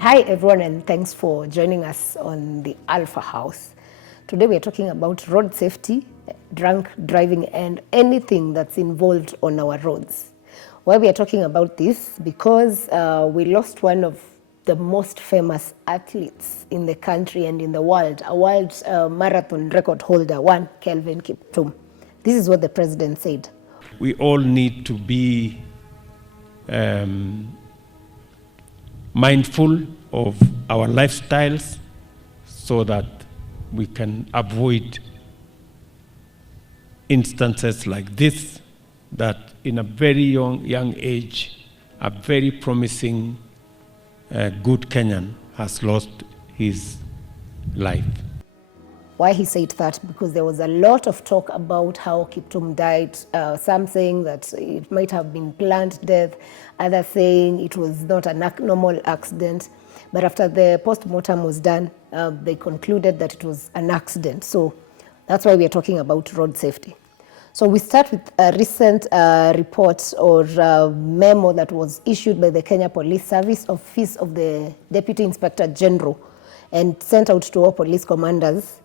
Hi everyone, and thanks for joining us on the Alpha House. Today we are talking about road safety, drunk driving, and anything that's involved on our roads. Why we are talking about this? Because we lost one of the most famous athletes in the country and in the world, a world marathon record holder, one Kelvin Kiptum. This is what the president said. We all need to be mindful of our lifestyles so that we can avoid instances like this, that in a very young age, a very promising good Kenyan has lost his life. Why he said that? Because there was a lot of talk about how Kiptum died, some saying that it might have been planned death, others saying it was not a normal accident. But after the post-mortem was done, they concluded that it was an accident. So that's why we are talking about road safety. So we start with a recent report or memo that was issued by the Kenya Police Service Office of the Deputy Inspector General and sent out to all police commanders.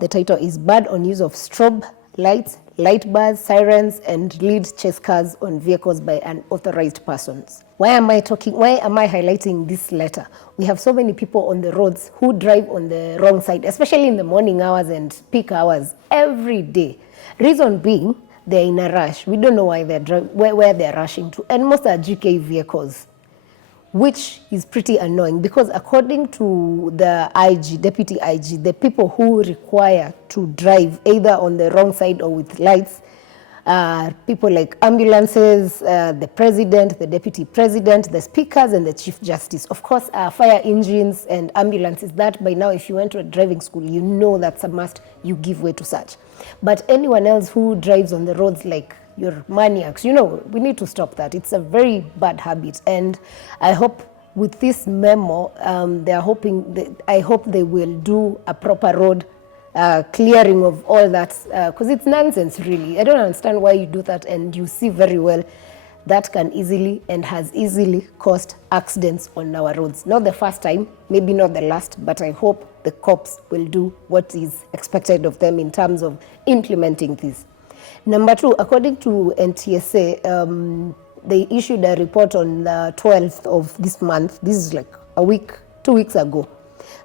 The title is Ban on Use of Strobe Lights, Light Bars, Sirens, and Lead Chase Cars on Vehicles by Unauthorized Persons. Why am I highlighting this letter? We have so many people on the roads who drive on the wrong side, especially in the morning hours and peak hours, every day. Reason being, they're in a rush. We don't know why where they're rushing to, and most are GK vehicles, which is pretty annoying because according to the IG, Deputy IG, the people who require to drive either on the wrong side or with lights are people like ambulances, the president, the deputy president, the speakers, and the chief justice. Of course, fire engines and ambulances, that by now, if you went to a driving school, you know that's a must, you give way to such. But anyone else who drives on the roads like your maniacs, we need to stop that. It's a very bad habit. And I hope with this memo, I hope they will do a proper road clearing of all that, because it's nonsense, really. I don't understand why you do that, and you see very well that can easily and has easily caused accidents on our roads. Not the first time, maybe not the last, but I hope the cops will do what is expected of them in terms of implementing this. Number two, according to NTSA, they issued a report on the 12th of this month, this is like 2 weeks ago,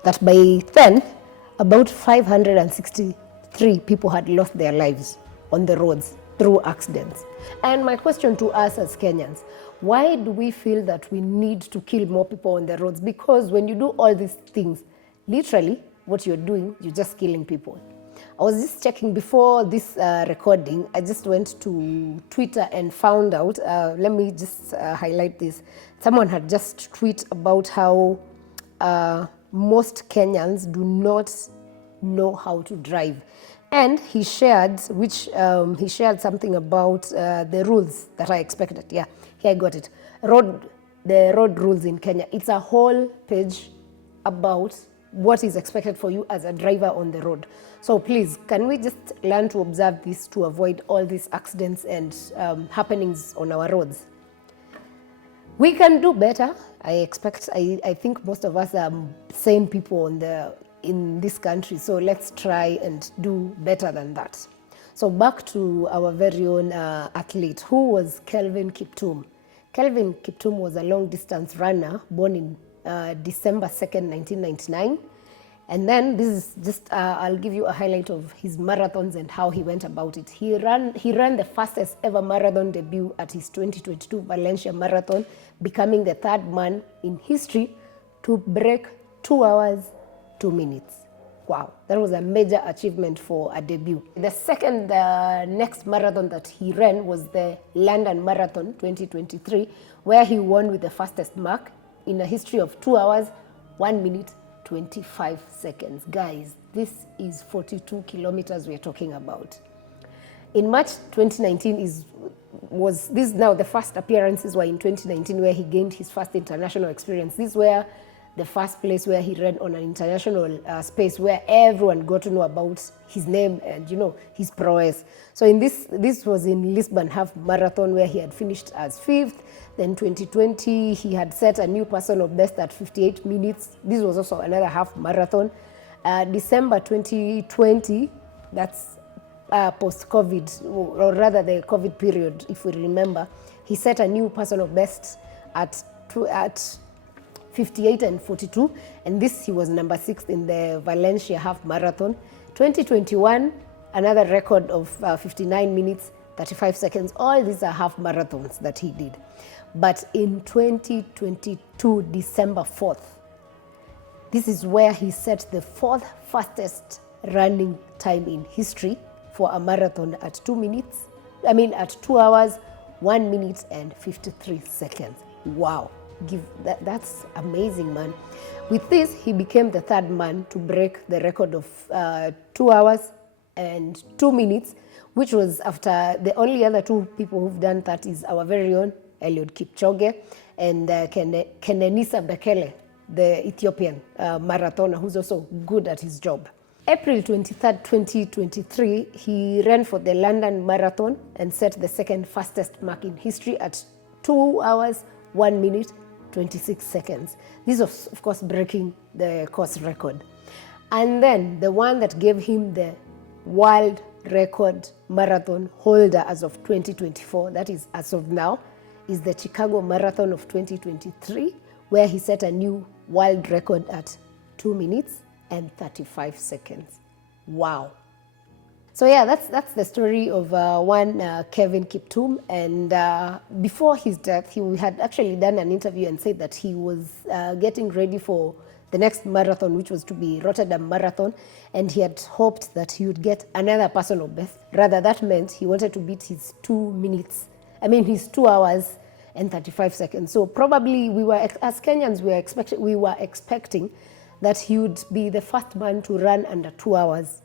that by then, about 563 people had lost their lives on the roads through accidents. And my question to us as Kenyans, why do we feel that we need to kill more people on the roads? Because when you do all these things, literally what you're doing, you're just killing people. I was just checking before this recording, I just went to Twitter and found out, let me just highlight this. Someone had just tweeted about how most Kenyans do not know how to drive. And he shared, he shared something about the rules that I expected. Yeah, here I got it. The road rules in Kenya. It's a whole page about what is expected for you as a driver on the road. So please, can we just learn to observe this to avoid all these accidents and happenings on our roads? We can do better. I think most of us are sane people in this country. So let's try and do better than that. So back to our very own athlete, who was Kelvin Kiptum. Kelvin Kiptum was a long distance runner born in December 2nd, 1999. And then this is just, I'll give you a highlight of his marathons and how he went about it. He ran the fastest ever marathon debut at his 2022 Valencia Marathon, becoming the third man in history to break 2 hours, 2 minutes. Wow, that was a major achievement for a debut. The second next marathon that he ran was the London Marathon 2023, where he won with the fastest mark in a history of 2 hours, 1 minute, 25 seconds. Guys, this is 42 kilometers we're talking about. In March 2019 now the first appearances were in 2019, where he gained his first international experience. This is where the first place where he ran on an international space where everyone got to know about his name and, his prowess. So this was in Lisbon half marathon where he had finished as 5th. Then 2020, he had set a new personal best at 58 minutes. This was also another half marathon. December 2020, that's post-COVID, or rather the COVID period, if we remember, he set a new personal best at 58 and 42, and he was number 6 in the Valencia half marathon. 2021, another record of 59 minutes, 35 seconds. All these are half marathons that he did. But in 2022, December 4th, this is where he set the 4th fastest running time in history for a marathon at 2 hours, 1 minute and 53 seconds. Wow. That's amazing, man. With this, he became the 3rd man to break the record of 2 hours and 2 minutes, which was after the only other 2 people who've done that is our very own Eliud Kipchoge and Kenenisa Bekele, the Ethiopian marathoner who's also good at his job. April 23rd, 2023, he ran for the London Marathon and set the 2nd fastest mark in history at 2 hours, 1 minute, 26 seconds. This was, of course, breaking the course record. And then the one that gave him the world record marathon holder as of 2024, that is as of now, is the Chicago Marathon of 2023, where he set a new world record at 2 minutes and 35 seconds. Wow. So yeah, that's the story of Kelvin Kiptum. And before his death, he had actually done an interview and said that he was getting ready for the next marathon, which was to be Rotterdam Marathon, and he had hoped that he would get another personal best. Rather, that meant he wanted to beat his his 2 hours and 35 seconds. So probably as Kenyans, we were expecting that he would be the first man to run under 2 hours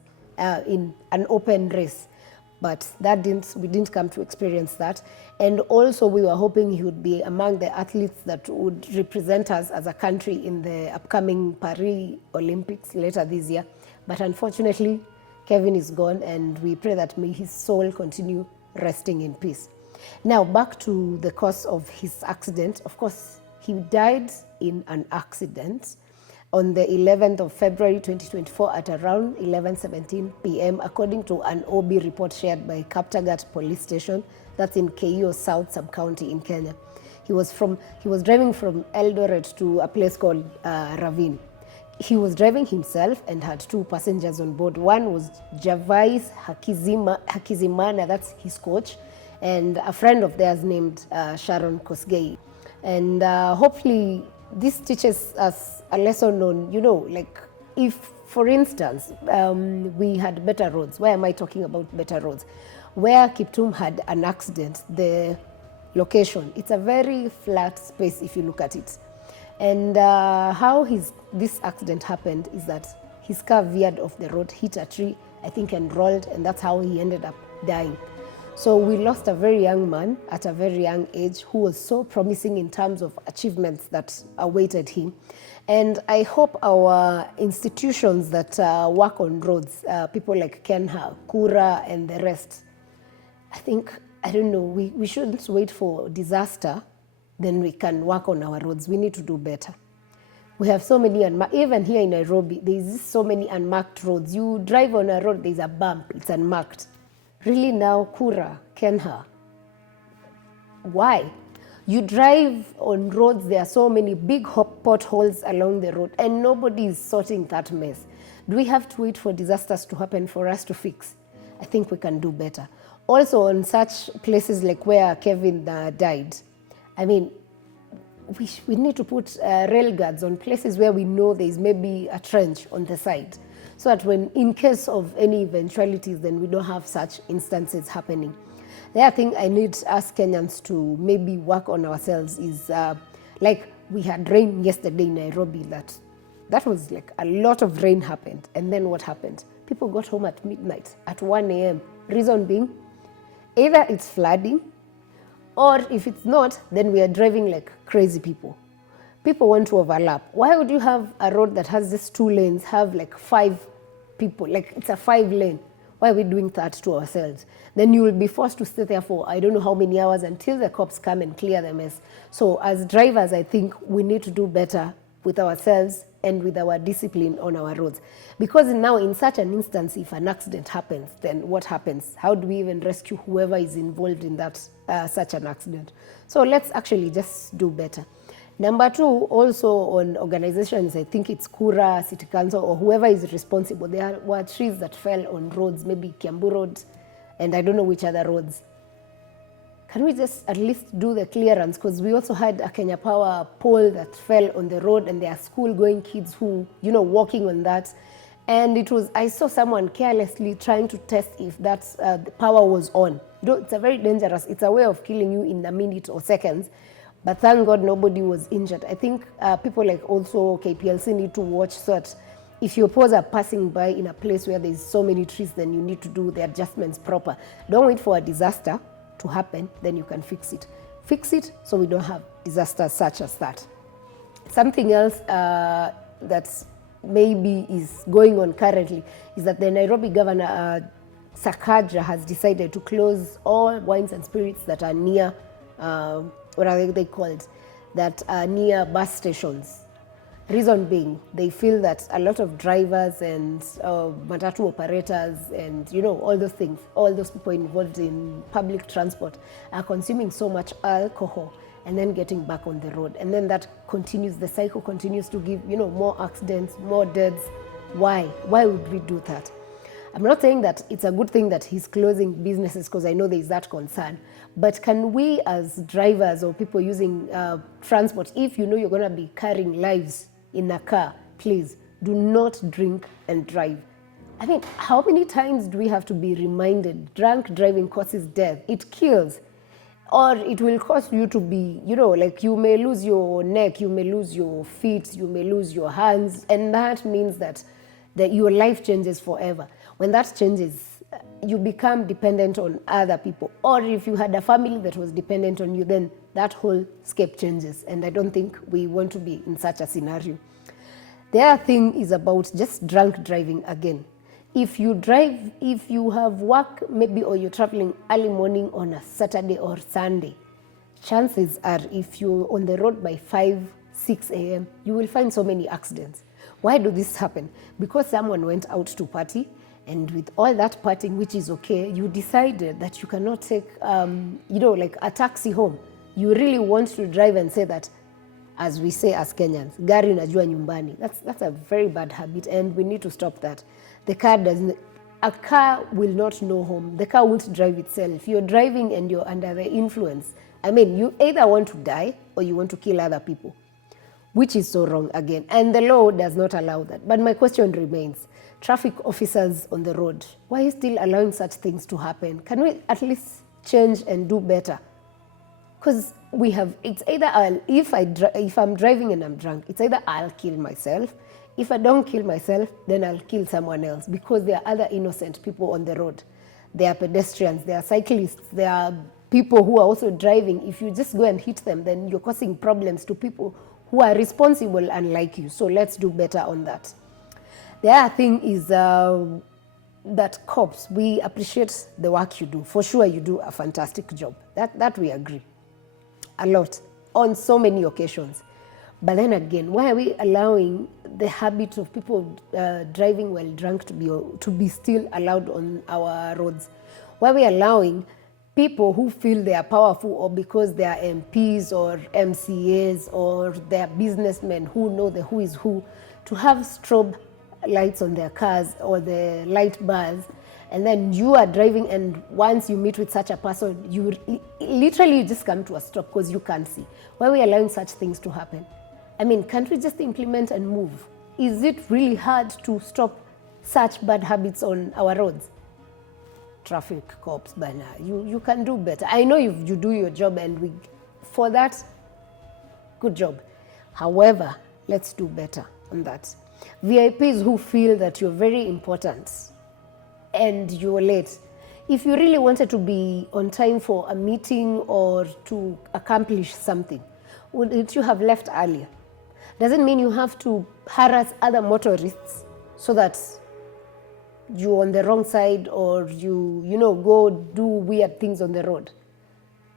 in an open race, but we didn't come to experience that. And also we were hoping he would be among the athletes that would represent us as a country in the upcoming Paris Olympics later this year. But unfortunately, Kevin is gone, and we pray that may his soul continue resting in peace. Now back to the cause of his accident. Of course, he died in an accident on the 11th of February 2024 at around 11:17 p.m. according to an OB report shared by Kaptagat Police Station, that's in Keio South Sub-County in Kenya. He was driving from Eldoret to a place called Ravine. He was driving himself and had 2 passengers on board. One was Javais Hakizimana, that's his coach, and a friend of theirs named Sharon Kosgei. And hopefully this teaches us a lesson on, if, for instance, we had better roads. Why am I talking about better roads? Where Kiptum had an accident, the location, it's a very flat space if you look at it. And how this accident happened is that his car veered off the road, hit a tree, I think, and rolled, and that's how he ended up dying. So we lost a very young man at a very young age who was so promising in terms of achievements that awaited him. And I hope our institutions that work on roads, people like Kenha, Kura, and the rest, we shouldn't wait for disaster, then we can work on our roads. We need to do better. We have so many even here in Nairobi, there's so many unmarked roads. You drive on a road, there's a bump, it's unmarked. Really now, Kura, Kenha, why? You drive on roads, there are so many big potholes along the road, and nobody is sorting that mess. Do we have to wait for disasters to happen for us to fix? I think we can do better. Also, on such places like where Kevin died, we need to put rail guards on places where we know there is maybe a trench on the side, so that in case of any eventualities, then we don't have such instances happening. The other thing I need us Kenyans to maybe work on ourselves is, like we had rain yesterday in Nairobi, that was like a lot of rain happened. And then what happened? People got home at midnight, at 1 a.m. Reason being, either it's flooding, or if it's not, then we are driving like crazy people. people want to overlap. Why would you have a road that has just 2 lanes, have like 5 people, like it's a 5 lane? Why are we doing that to ourselves? Then you will be forced to stay there for I don't know how many hours until the cops come and clear the mess. So as drivers, I think we need to do better with ourselves and with our discipline on our roads. Because now in such an instance, if an accident happens, then what happens? How do we even rescue whoever is involved in that such an accident? So let's actually just do better. Number 2, also on organizations, I think it's Kura, City Council, or whoever is responsible. There were trees that fell on roads, maybe Kiambu Road, and I don't know which other roads. Can we just at least do the clearance? Because we also had a Kenya Power pole that fell on the road, and there are school-going kids who, walking on that. And I saw someone carelessly trying to test if that the power was on. It's a very dangerous, it's a way of killing you in a minute or seconds. But thank God nobody was injured. I think people like also KPLC need to watch so that if your poles are passing by in a place where there's so many trees, then you need to do the adjustments proper. Don't wait for a disaster to happen, then you can fix it. Fix it so we don't have disasters such as that. Something else that maybe is going on currently is that the Nairobi governor, Sakaja, has decided to close all wines and spirits that are near what are they called, that are near bus stations. Reason being, they feel that a lot of drivers and matatu operators and all those things, all those people involved in public transport are consuming so much alcohol and then getting back on the road. And then that continues, the cycle continues to give more accidents, more deaths. Why? Why would we do that? I'm not saying that it's a good thing that he's closing businesses, because I know there's that concern. But can we as drivers or people using transport, if you're going to be carrying lives in a car, please do not drink and drive. I mean, how many times do we have to be reminded? Drunk driving causes death. It kills. Or it will cause you to be, like you may lose your neck, you may lose your feet, you may lose your hands. And that means that your life changes forever. When that changes, you become dependent on other people. Or if you had a family that was dependent on you, then that whole scape changes. And I don't think we want to be in such a scenario. The other thing is about just drunk driving again. If you drive, if you have work maybe, or you're traveling early morning on a Saturday or Sunday, chances are if you're on the road by 5, 6 a.m., you will find so many accidents. Why do this happen? Because someone went out to party, and with all that partying, which is okay, you decided that you cannot take, like a taxi home. You really want to drive and say that, as we say as Kenyans, gari najua nyumbani. That's a very bad habit, and we need to stop that. A car will not know home. The car won't drive itself. If you're driving and you're under the influence, you either want to die or you want to kill other people, which is so wrong again. And the law does not allow that. But my question remains, traffic officers on the road, why are you still allowing such things to happen? Can we at least change and do better? Because it's either if I'm driving and I'm drunk, it's either I'll kill myself. If I don't kill myself, then I'll kill someone else, because there are other innocent people on the road. There are pedestrians, there are cyclists, there are people who are also driving. If you just go and hit them, then you're causing problems to people who are responsible unlike you. So let's do better on that. The other thing is that cops, we appreciate the work you do. For sure, you do a fantastic job. That we agree. A lot, on so many occasions. But then again, why are we allowing the habit of people driving while drunk to be still allowed on our roads? Why are we allowing people who feel they are powerful, or because they are MPs or MCAs or they are businessmen who know the who is who, to have strobe lights on their cars or the light bars, and then you are driving, and once you meet with such a person, you literally just come to a stop because you can't see. Why are we allowing such things to happen? Can't we just implement and move? Is it really hard to stop such bad habits on our roads? Traffic cops, but you can do better. I know you do your job, and for that, good job. However, let's do better on that. VIPs who feel that you're very important and you're late. If you really wanted to be on time for a meeting or to accomplish something, wouldn't you have left earlier? Doesn't mean you have to harass other motorists so that you're on the wrong side or you know, go do weird things on the road.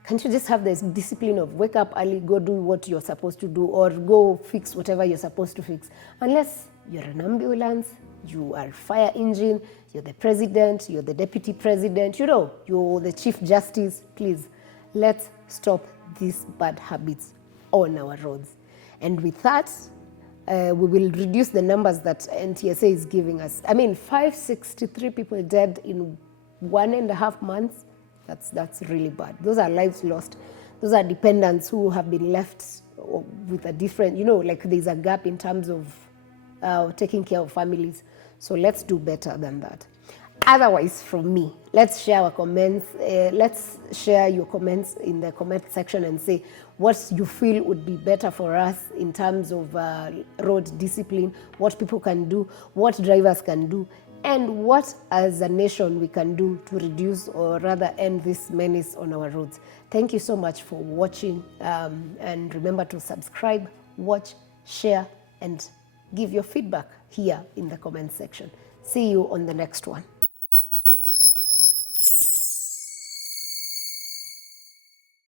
Can't you just have this discipline of wake up early, go do what you're supposed to do, or go fix whatever you're supposed to fix? Unless you're an ambulance, you are a fire engine, you're the president, you're the deputy president, you know, you're the chief justice. Please, let's stop these bad habits on our roads. And with that, we will reduce the numbers that NTSA is giving us. I mean, 563 people dead in 1.5 months. That's really bad. Those are lives lost. Those are dependents who have been left with a different, you know, like there's a gap in terms of taking care of families. So let's do better than that. Otherwise, from me, let's share our comments. Let's share your comments in the comment section and say what you feel would be better for us in terms of road discipline, what people can do, what drivers can do, and what as a nation we can do to reduce or rather end this menace on our roads. Thank you so much for watching, and remember to subscribe, watch, share, and give your feedback here in the comment section. See you on the next one.